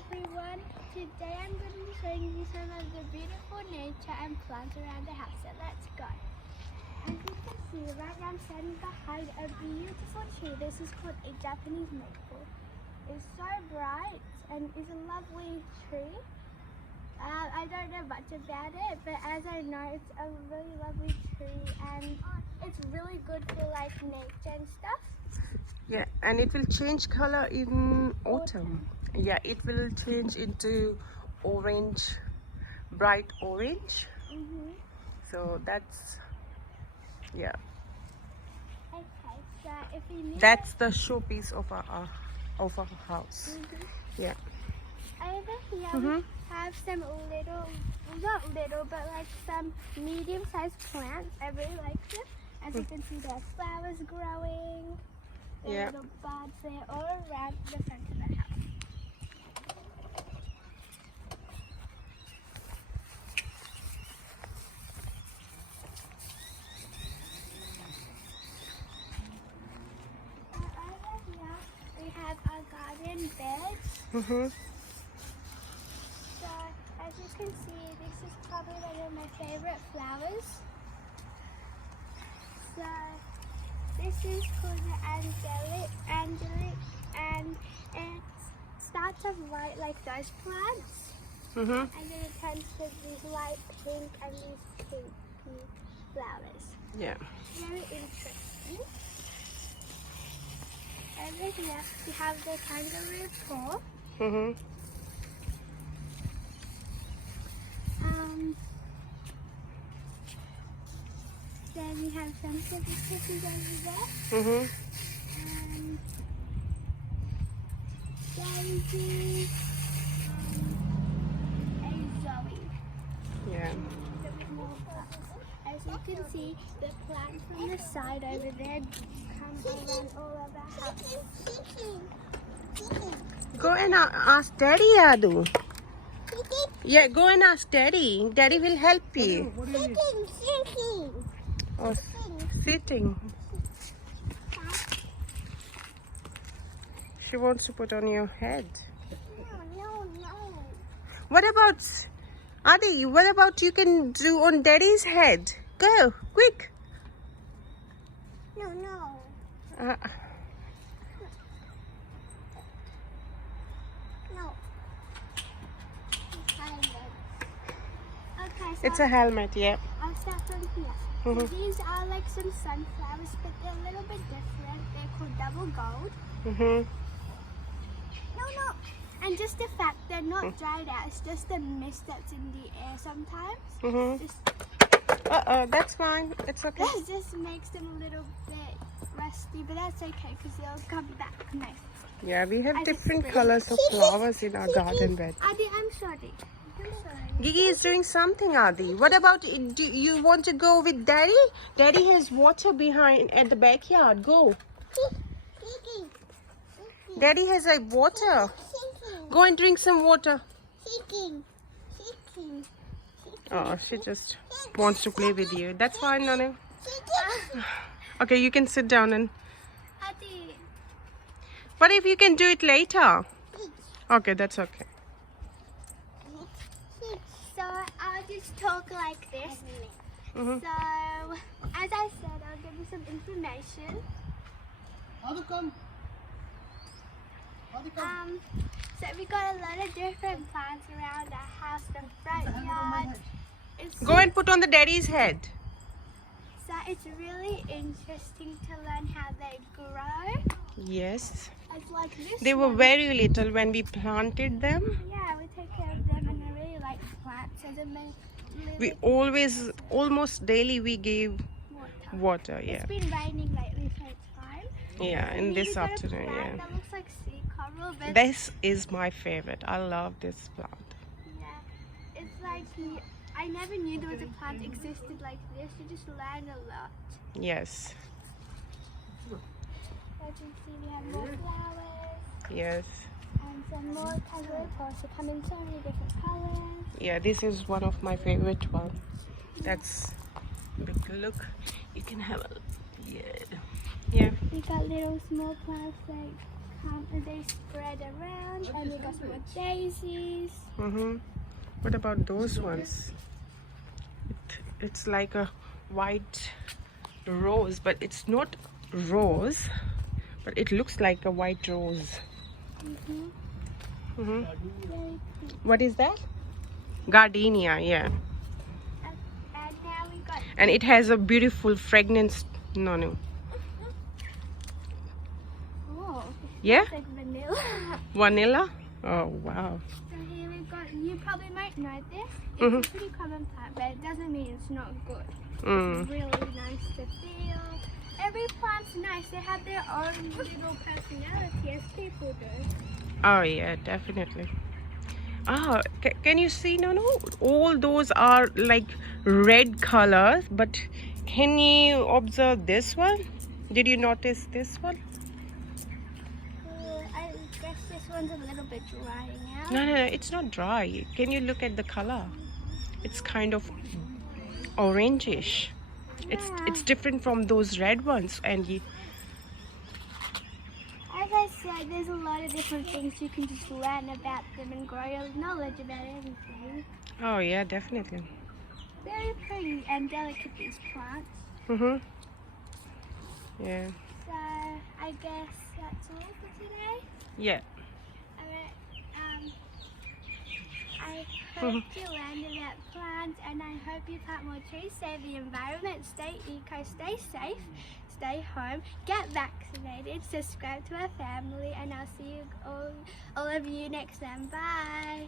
everyone. Today I'm going to be showing you some of the beautiful nature and plants around the house. So let's go. As you can see, right now I'm standing behind a beautiful tree. This is called a Japanese maple. It's so bright and it's a lovely tree. I don't know much about it, but as I know, it's a really lovely tree and it's really good for like nature and stuff. Yeah, and it will change color in autumn. Yeah, it will change into orange, bright orange. So that's, yeah, Okay, so if you need that's the showpiece of our house. Yeah. over here we have some little, not little, but like some medium-sized plants. I really like them. As you can see, there are flowers growing. There are Yeah. little buds there all around the front of the house. Over here we have our garden beds. So as you can see, this is probably one of my favorite flowers. So this is called the angelic, and it starts off white like those plants, and then it turns to these light pink and these pink flowers. Yeah. Very interesting. Over here we have the kangaroo paw. Then we have some cookies over there. Daisy, and a Zoe. Yeah. As you can see, the plants on the side over there come around all of the house. Go and ask Daddy, Adu. Yeah, go and ask Daddy. Daddy will help you. Oh, sitting. She wants to put on your head. No. What about Adi? What about you can do on Daddy's head? Go, quick. No. Uh, No. Okay, so it's a helmet, yeah. I'll start from here. So these are like some sunflowers, but they're a little bit different. They're called double gold. No. And just the fact they're not dried out, it's just the mist that's in the air sometimes. That's fine. It's okay. That just makes them a little bit rusty, but that's okay because they'll come back nice. Yeah, we have As different it's colors of flowers in our garden bed. Adi, I'm sorry. Gigi is doing something, Adi. What about, do you want to go with Daddy? Daddy has water behind at the backyard. Go. Daddy has a water. Go and drink some water. Oh, she just wants to play with you. That's fine, Nanu. Okay, you can sit down and... Adi. What if you can do it later? Okay, that's okay. So I'll just talk like this. So as I said, I'll give you some information. So we got a lot of different plants around our house, the front yard. Go and put on the Daddy's head. So it's really interesting to learn how they grow. Yes. It's like this. They were one. very little when we planted them. Yeah, we take care of them, and I really like plants. So We always, almost daily, we gave water. Yeah. It's been raining lately, so it's fine. Yeah, and And this we've got a afternoon, plant yeah. That looks like sea coral, but This is my favorite. I love this plant. yeah, it's like I never knew there was a plant existed like this. You just learn a lot. Yes. As you can see, we have more flowers Yes. and some more kangaroo paws. They come in so many different colors. Yeah, this is one of my favorite ones. That's big. Look, you can have a yeah. We got little small plants like they spread around, and we got some more daisies. What about those ones? It's like a white rose, but it's not rose, but it looks like a white rose. Very pretty. What is that? Gardenia, yeah. And now we got And it has a beautiful fragrance. No. Yeah? it's like vanilla. Vanilla? Oh, wow. So here we got, you probably might know this. It's a pretty common plant, but it doesn't mean it's not good. It's really nice to feel. Every plant's nice. They have their own little personality as people do. Oh, yeah, definitely. Ah, can you see? No, all those are like red colors, but can you observe this one? Did you notice this one? I guess this one's a little bit dry now. No, it's not dry. Can you look at the color? It's kind of orangish. It's different from those red ones, and As I said, there's a lot of different things you can just learn about them and grow your knowledge about everything. oh yeah, definitely. Very pretty and delicate, these plants. Yeah. So I guess that's all for today. Yeah. Alright, I hope you learned about plants, and I hope you plant more trees, save the environment, stay eco, stay safe, stay home, get vaccinated, subscribe to our family, and I'll see you all of you next time. Bye.